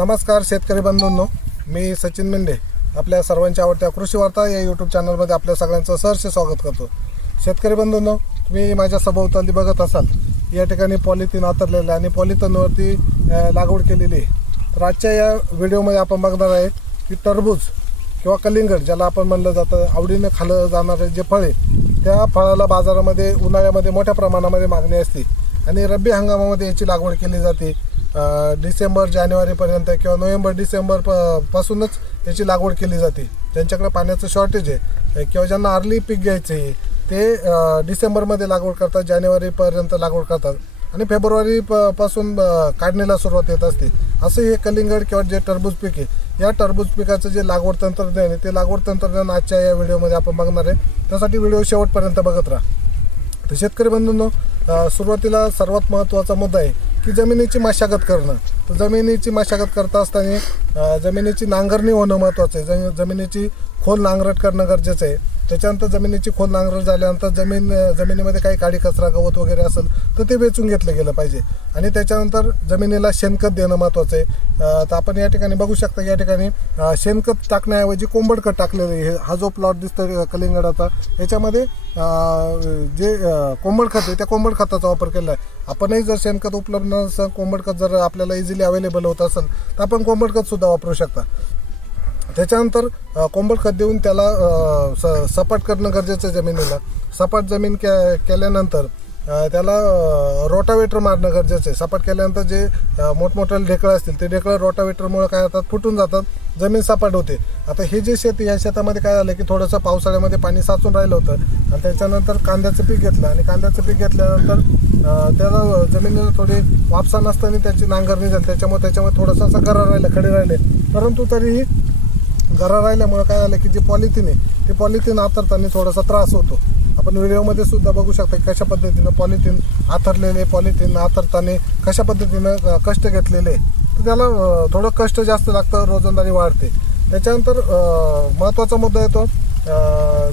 नमस्कार शेतकरी बंधूंनो मी सचिन मेंढे आपल्या सर्वांच्या आवडत्या कृषी वार्ता या यूट्यूब चॅनलमध्ये आपल्या सगळ्यांचं सहर्ष स्वागत करतो. शेतकरी बंधूंनो तुम्ही माझ्या सभोवताली बघत असाल या ठिकाणी पॉलिथिन आतरलेलं आहे आणि पॉलिथिनवरती लागवड केलेली आहे. तर आजच्या या व्हिडिओमध्ये आपण बघणार आहे की टरबूज किंवा कलिंगड ज्याला आपण म्हणलं जातं आवडीनं खाल्लं जाणारे जे फळ आहे त्या फळाला बाजारामध्ये उन्हाळ्यामध्ये मोठ्या प्रमाणामध्ये मागणी असते. आणि रब्बी हंगामामध्ये याची लागवड केली जाते. डिसेंबर जानेवारीपर्यंत किंवा नोव्हेंबर डिसेंबर प पासूनच त्याची लागवड केली जाते. ज्यांच्याकडे पाण्याचं शॉर्टेज आहे. किंवा ज्यांना अर्ली पीक घ्यायचं आहे ते डिसेंबरमध्ये लागवड करतात जानेवारीपर्यंत लागवड करतात. आणि फेब्रुवारी प पासून काढणीला सुरुवात येत असते. असं हे कलिंगड किंवा जे टरबूज पीक आहे या टरबूज पिकाचं जे लागवड तंत्रज्ञान आहे ते लागवड तंत्रज्ञान आजच्या या व्हिडिओमध्ये आपण बघणार आहे. त्यासाठी व्हिडिओ शेवटपर्यंत बघत राहा. तर शेतकरी बंधूंनो सुरुवातीला सर्वात महत्त्वाचा मुद्दा आहे की जमिनीची मशागत करणं. तर जमिनीची मशागत करता असताना जमिनीची नांगरणी होणं महत्त्वाचं आहे. जमिनीची खोल नांगरट करणं गरजेचं आहे. त्याच्यानंतर जमिनीची खोल नांगर झाल्यानंतर जमीन जमिनीमध्ये काही काडी कचरा गवत वगैरे असेल तर ते वेचून घेतलं गेलं पाहिजे. आणि त्याच्यानंतर जमिनीला शेणखत देणं महत्त्वाचं आहे. तर आपण या ठिकाणी बघू शकता या ठिकाणी शेणखत टाकण्याऐवजी कोंबडखत टाकलेलं आहे. हे- हा जो प्लॉट दिसतो कलिंगडाचा याच्यामध्ये जे कोंबड खत आहे त्या कोंबड खताचा वापर केला आहे. आपणही जर शेणखत उपलब्ध नसेल कोंबड खत जर आपल्याला इझिली अवेलेबल होत असेल तर आपण कोंबड खतसुद्धा वापरू शकता. त्याच्यानंतर कोंबड खत देऊन त्याला स सपाट करणं गरजेचं आहे जमिनीला. सपाट जमीन के केल्यानंतर त्याला रोटावेटर मारणं गरजेचं आहे. सपाट केल्यानंतर जे मोठमोठ्या मोठमोठे ढेकळं असतील ते ढेकळं रोटावेटरमुळे काय होतात? फुटून जातात. जमीन सपाट होते. आता हे जे शेत या शेतामध्ये काय झालं की थोडंसं पावसाळ्यामध्ये पाणी साचून राहिलं होतं आणि त्याच्यानंतर कांद्याचं पीक घेतलं आणि कांद्याचं पीक घेतल्यानंतर त्याला जमिनीला थोडी वापसा नसताना त्याची नांगरणी झाली. त्याच्यामुळे त्याच्यामुळे थोडंसं असं गरा राहिलं खडे राहिले. परंतु तरीही घरा राहिल्यामुळे काय झालं की जे पॉलिथिन आहे ते पॉलिथिन आतरताना थोडासा त्रास होतो. आपण व्हिडिओमध्ये सुद्धा बघू शकता की कशा पद्धतीनं पॉलिथिन आथरलेले पॉलिथिन आथरताना कशा पद्धतीनं कष्ट घेतलेले तर त्याला थोडं कष्ट जास्त लागतं रोजंदारी वाढते. त्याच्यानंतर महत्त्वाचा मुद्दा येतो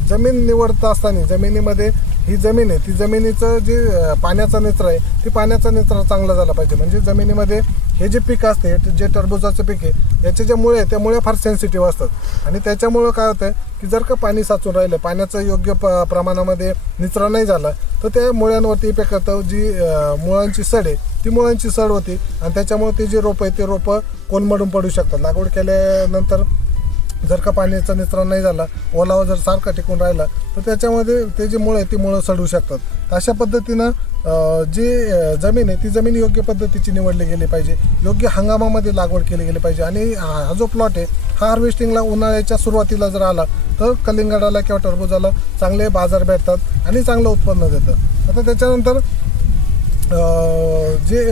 जमीन निवडत असताना जमिनीमध्ये ही जमीन आहे ती जमिनीचं जे पाण्याचा निचरा आहे ती पाण्याचा निचरा चांगला झाला पाहिजे. म्हणजे जमिनीमध्ये हे जे पीक असते जे टरबुजाचं पीक आहे याचे जे मुळे आहे त्या मुळे फार सेन्सिटिव्ह असतात. आणि त्याच्यामुळं काय होतं की जर का पाणी साचून राहिलं पाण्याचं योग्य प प्रमाणामध्ये निचरा नाही झाला तर त्या मुळ्यांवरती इफेक्ट करतं जी मुळांची सड आहे ती मुळांची सड होती. आणि त्याच्यामुळे ते जे रोपं आहे ते रोपं कोलमडून पडू शकतात. लागवड केल्यानंतर जर का पाण्याचा निचरा नाही झाला ओलावा जर सारखा टिकून राहिला तर त्याच्यामध्ये ते जे मुळं आहे ती मुळं सडू शकतात. तर अशा पद्धतीनं जी जमीन आहे ती जमीन योग्य पद्धतीची निवडली गेली पाहिजे. योग्य हंगामामध्ये लागवड केली गेली पाहिजे. आणि हा जो प्लॉट आहे हा हार्वेस्टिंगला उन्हाळ्याच्या सुरुवातीला जर आला तर कलिंगडाला किंवा टरबुजाला चांगले बाजार भेटतात आणि चांगलं उत्पन्न देतं आता त्याच्यानंतर जे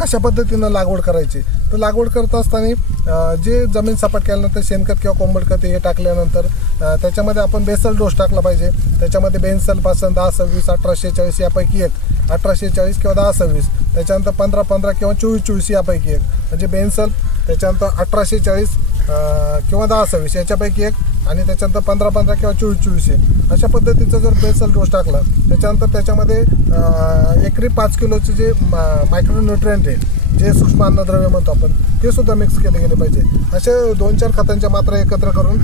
कशा पद्धतीनं लागवड करायची? तर लागवड करत असताना जे जमीन सपाट केल्यानंतर शेणखत किंवा कोंबड खत हे टाकल्यानंतर त्याच्यामध्ये आपण बेसल डोस टाकला पाहिजे. त्याच्यामध्ये बेन्सलपासून दहा सव्वीस अठराशे चाळीस यापैकी एक. अठराशे चाळीस किंवा दहा सव्वीस. त्याच्यानंतर पंधरा पंधरा किंवा चोवीस चोवीस यापैकी एक. म्हणजे बेन्सल त्याच्यानंतर अठराशे चाळीस किंवा दहा सव्वीस याच्यापैकी एक. आणि त्याच्यानंतर पंधरा पंधरा किंवा चोवीस चोवीस आहे. अशा पद्धतीचा जर बेसल डोस टाकला त्याच्यानंतर त्याच्यामध्ये एकरी पाच किलोचे जे मायक्रो न्यूट्रिएंट आहे जे सूक्ष्म अन्नद्रव्य म्हणतो आपण ते सुद्धा मिक्स केले गेले पाहिजे. असे दोन चार खतांच्या मात्रा एकत्र करून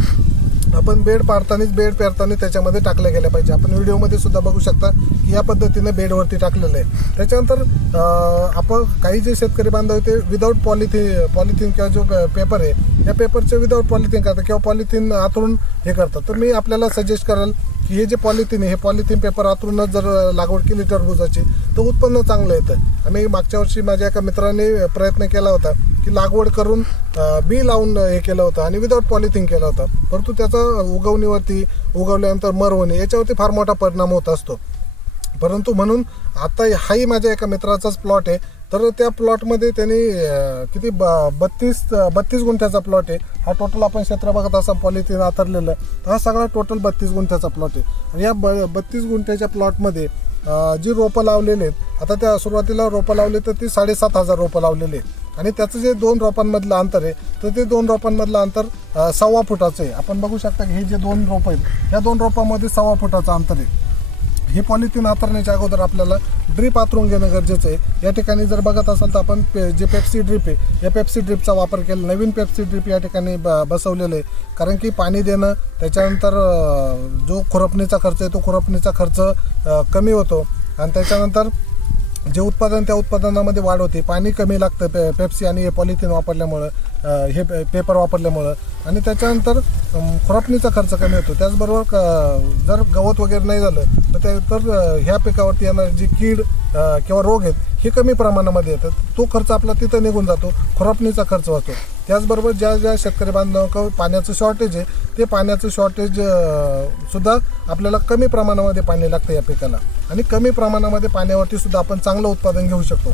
आपण बेड पाडतानाच बेड पेरताना त्याच्यामध्ये टाकल्या गेल्या पाहिजे. आपण व्हिडिओमध्ये सुद्धा बघू शकता की या पद्धतीने बेडवरती टाकलेलं आहे. त्याच्यानंतर आपण काही जे शेतकरी बांधव ते विदाऊट पॉलिथिन पॉलिथिन किंवा जो पेपर आहे या पेपरचे विदाऊट पॉलिथिन करतात किंवा पॉलिथिन आतरून हे करतात. तर मी आपल्याला सजेस्ट करेल की हे जे पॉलिथिन आहे हे पॉलिथिन पेपर आतरूनच जर लागवड केली टरबुजाची तर उत्पन्न चांगलं येतं. आम्ही मागच्या वर्षी माझ्या एका मित्राने प्रयत्न केला होता की लागवड करून बी लावून हे केलं होतं आणि विदाऊट पॉलिथिन केलं होतं. परंतु त्याचा उगवणीवरती उगवल्यानंतर मर होणे याच्यावरती फार मोठा परिणाम होत असतो. परंतु म्हणून आता हाही माझ्या एका मित्राचाच प्लॉट आहे. तर त्या प्लॉटमध्ये त्यांनी किती ब बत्तीस बत्तीस गुंठ्याचा प्लॉट आहे. हा टोटल आपण क्षेत्र बघत असा पॉलिथिन आतरलेलं तर हा सगळा टोटल बत्तीस गुंठ्याचा प्लॉट आहे. आणि या ब बत्तीस गुंठ्याच्या प्लॉटमध्ये जी रोपं लावलेली आहेत आता त्या सुरुवातीला रोपं लावली तर ती साडेसात हजार रोपं लावलेली आहेत. आणि त्याचं जे दोन रोपांमधलं अंतर आहे तर ते दोन रोपांमधलं अंतर सव्वा फुटाचं आहे. आपण बघू शकता की हे जे दोन रोपं आहेत या दोन रोपांमध्ये सव्वा फुटाचं अंतर आहे. हे पॉलिथिन हातरण्याच्या अगोदर आपल्याला ड्रीप आतरून घेणं गरजेचं आहे. या ठिकाणी जर बघत असाल तर आपण पे जे पेप्सी ड्रीप आहे या पेप्सी ड्रीपचा वापर केला नवीन पेप्सी ड्रीप या ठिकाणी ब बसवलेलं आहे. कारण की पाणी देणं त्याच्यानंतर जो खुरपणीचा खर्च आहे तो खुरपणीचा खर्च कमी होतो. आणि त्याच्यानंतर जे उत्पादन त्या उत्पादनामध्ये वाढ होते. पाणी कमी लागतं पे पेप्सी आणि हे पॉलिथिन वापरल्यामुळं. हे पे- पेपर वापरल्यामुळं. आणि त्याच्यानंतर खुरापणीचा खर्च कमी होतो. त्याचबरोबर क- जर गवत वगैरे नाही झालं तर ते तर ह्या पिकावरती येणारे जी कीड किंवा रोग आहेत हे कमी प्रमाणामध्ये येतात. तो खर्च आपला तिथं निघून जातो. खुरपणीचा खर्च वाचतो. त्याचबरोबर ज्या ज्या शेतकरी बांधवांकडे पाण्याचं शॉर्टेज आहे ते पाण्याचं शॉर्टेज सुद्धा आपल्याला कमी प्रमाणामध्ये पाणी लागतं या पिकाला. आणि कमी प्रमाणामध्ये पाण्यावरती सुद्धा आपण चांगलं उत्पादन घेऊ शकतो.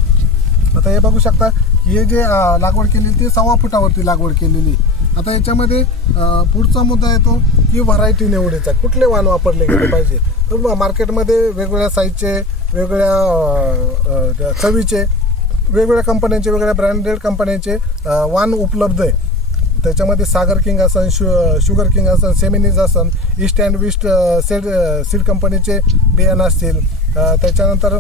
आता हे बघू शकता हे जे लागवड केलेली ती सव्वा फुटावरती लागवड केलेली. आता याच्यामध्ये पुढचा मुद्दा येतो की व्हरायटी निवडीचा. कुठले वाण वापरले गेले पाहिजे? तर मार्केटमध्ये वेगवेगळ्या साईजचे वेगवेगळ्या चवीचे वेगवेगळ्या कंपन्यांचे वेगवेगळ्या ब्रँडेड कंपन्यांचे वाण उपलब्ध आहे. त्याच्यामध्ये सागर किंग असन शु शुगर किंग असन सेमिनीज असन east and west seed seed कंपनीचे बियाणं असतील. त्याच्यानंतर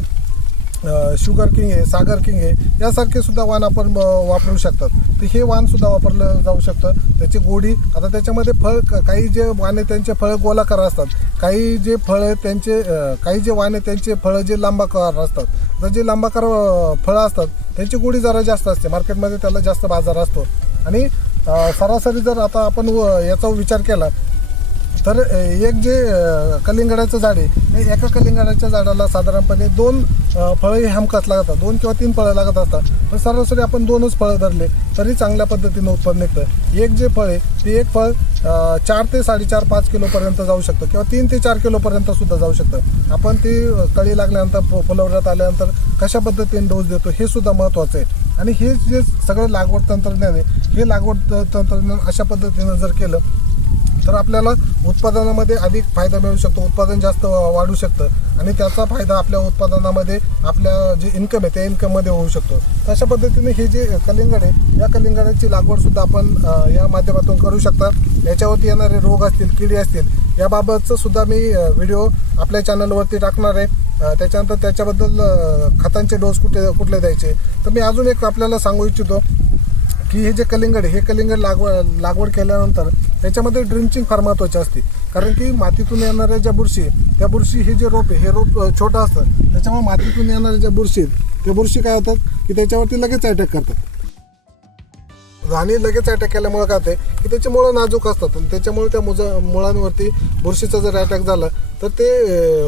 शुगर किंग आहे सागर किंग आहे यासारखे सुद्धा वाण आपण वापरू शकतात. तर हे वाण सुद्धा वापरलं जाऊ शकतं. त्याची गोडी आता त्याच्यामध्ये फळ काही जे वाण आहे त्यांचे फळं गोलाकार असतात. काही जे फळ आहेत त्यांचे काही जे वाण आहे त्यांचे फळं जे लांबाकार असतात. तर जे लांबाकार फळं असतात त्यांची गोडी जरा जास्त असते. मार्केटमध्ये त्याला जास्त बाजार असतो. आणि सरासरी जर आता आपण व- याचा विचार केला तर एक जे कलिंगडाचं झाड आहे एका कलिंगडाच्या झाडाला साधारणपणे दोन फळं हे हमखास लागतात दोन किंवा तीन फळं लागत असतात. पण सरासरी आपण दोनच फळं धरले तरी चांगल्या पद्धतीनं उत्पन्न निघतं. एक जे फळ आहे ते एक फळ चार ते साडेचार पाच किलोपर्यंत जाऊ शकतं किंवा तीन ते चार किलोपर्यंत सुद्धा जाऊ शकतं. आपण ती कळी लागल्यानंतर फुलवण्यात आल्यानंतर कशा पद्धतीने डोस देतो हे सुद्धा महत्त्वाचं आहे. आणि हे जे सगळं लागवड तंत्रज्ञान आहे हे लागवड त- तंत्रज्ञान अशा पद्धतीनं जर केलं तर आपल्याला उत्पादनामध्ये अधिक फायदा मिळू शकतो उत्पादन जास्त वाढू शकतं आणि त्याचा फायदा आपल्या उत्पादनामध्ये आपल्या जे इन्कम आहे त्या इन्कममध्ये होऊ शकतो. तशा अशा पद्धतीने हे जे कलिंगड आहे या कलिंगडाची लागवडसुद्धा आपण या माध्यमातून करू शकता. याच्यावरती येणारे रोग असतील किडी असतील याबाबतचं सुद्धा मी व्हिडिओ आपल्या चॅनलवरती टाकणार आहे. त्याच्यानंतर त्याच्याबद्दल खतांचे डोस कुठे कुठले द्यायचे? तर मी अजून एक आपल्याला सांगू इच्छितो. की हे जे कलिंगड हे कलिंगड लागवड लागवड केल्यानंतर त्याच्यामध्ये ड्रिंचिंग फार महत्त्वाची असते. कारण की मातीतून येणाऱ्या ज्या बुरशी आहे, त्या बुरशी हे जे रोप आहे हे रोप छोटं असतं. त्याच्यामुळे मातीतून येणाऱ्या ज्या बुरशी आहेत त्या बुरशी काय होतात? की त्याच्यावरती लगेच अटॅक करतात. आणि लगेच अटॅक केल्यामुळे काय होते की त्याची मुळं नाजूक असतात. आणि त्याच्यामुळे त्या मुजा मुळांवरती बुरशीचा जर अटॅक झाला तर ते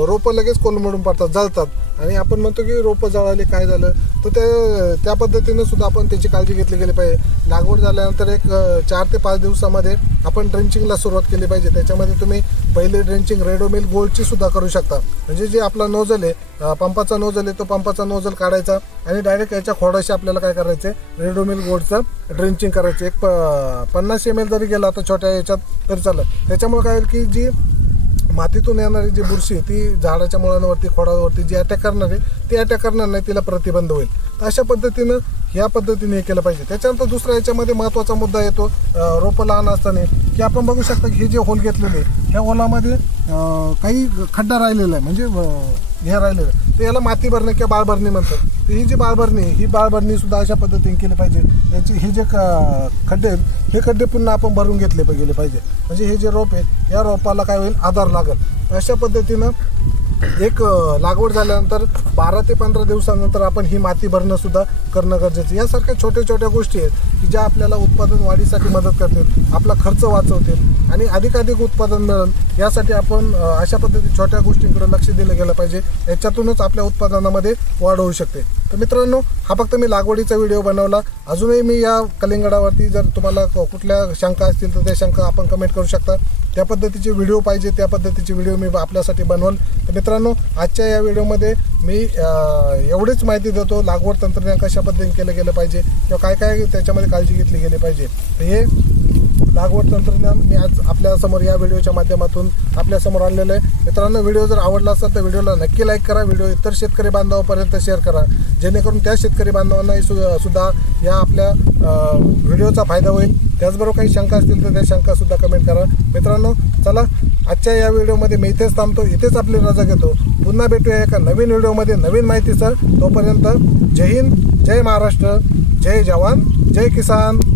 रोपं लगेच कोलमडून पडतात जळतात. आणि आपण म्हणतो की रोपं जळाली काय झालं? तर त्या त्या पद्धतीनं सुद्धा आपण त्याची काळजी घेतली गेली पाहिजे. लागवड झाल्यानंतर एक चार ते पाच दिवसामध्ये आपण ड्रेंचिंगला सुरुवात केली पाहिजे. त्याच्यामध्ये तुम्ही पहिले ड्रेंचिंग रेडोमिल गोल्डची सुद्धा करू शकता. म्हणजे जे आपला नोजल आहे पंपाचा नोजल आहे तो पंपाचा नोजल काढायचा आणि डायरेक्ट याच्या खोडाशी आपल्याला काय करायचं आहे? रेडोमिल गोल्डचं ड्रेंचिंग करायचं एक प पन्नास एम एल जरी गेला आता छोट्या याच्यात तरी चालेल. त्याच्यामुळे काय होईल की जी मातीतून येणारी जी बुरशी आहे, ती झाडाच्या मुळांवरती खोडावरती जी अटॅक करणार आहे ती अटॅक करणार नाही तिला प्रतिबंध होईल. तर अशा पद्धतीनं ह्या पद्धतीने हे केलं पाहिजे. त्याच्यानंतर दुसरा याच्यामध्ये महत्त्वाचा मुद्दा येतो रोपं लहान असताना. की आपण बघू शकता की हे जे होल घेतलेले आहे, ह्या होलामध्ये काही खड्डा राहिलेला आहे. म्हणजे हे राहिलेलं तर याला माती भरणे किंवा बाळभरणी म्हणतात. तर ही जी बाळभरणी ही बाळभरणी सुद्धा अशा पद्धतीने केली पाहिजे. याची हे जे खड्डे आहेत हे खड्डे पुन्हा आपण भरून घेतले गेले पाहिजे. म्हणजे हे जे रोप आहे या रोपाला काय होईल? आधार लागेल. अशा पद्धतीनं एक लागवड झाल्यानंतर बारा ते पंधरा दिवसानंतर आपण ही माती भरणं सुद्धा करणं गरजेचं यासारख्या छोट्या छोट्या गोष्टी आहेत की ज्या आपल्याला उत्पादन वाढीसाठी मदत करतील आपला खर्च वाचवतील आणि अधिकाधिक उत्पादन मिळेल. यासाठी आपण अशा पद्धती छोट्या गोष्टींकडे लक्ष दिलं गेलं पाहिजे. याच्यातूनच आपल्या उत्पादनामध्ये वाढ होऊ शकते. तर मित्रांनो हा फक्त मी लागवडीचा व्हिडिओ बनवला. अजूनही मी या कलिंगडावरती जर तुम्हाला क- कुठल्या शंका असतील तर त्या शंका आपण कमेंट करू शकता. त्या पद्धतीचे व्हिडिओ पाहिजे त्या पद्धतीचे व्हिडिओ मी आपल्यासाठी बनवल तर मित्रांनो आजच्या या व्हिडिओमध्ये मी एवढीच माहिती देतो लागवड तंत्रज्ञान कशा पद्धतीने केलं गेलं पाहिजे किंवा काय काय त्याच्यामध्ये काळजी घेतली गेली पाहिजे. तर हे लागवड तंत्रज्ञान मी आज आपल्यासमोर या व्हिडिओच्या माध्यमातून आपल्यासमोर आणलेलं आहे. मित्रांनो व्हिडिओ जर आवडला असेल तर व्हिडिओला नक्की लाईक करा व्हिडिओ इतर शेतकरी बांधवापर्यंत शेअर करा. जेणेकरून त्या शेतकरी बांधवांनाही सु सुद्धा या आपल्या व्हिडिओचा फायदा होईल. त्याचबरोबर काही शंका असतील तर त्या शंकासुद्धा कमेंट करा. मित्रांनो चला आजच्या या व्हिडिओमध्ये मी इथेच थांबतो. इथेच आपली रजा घेतो. पुन्हा भेटूया एका नवीन व्हिडिओमध्ये. नवीन माहितीचं तोपर्यंत जय हिंद जय महाराष्ट्र जय जवान जय किसान.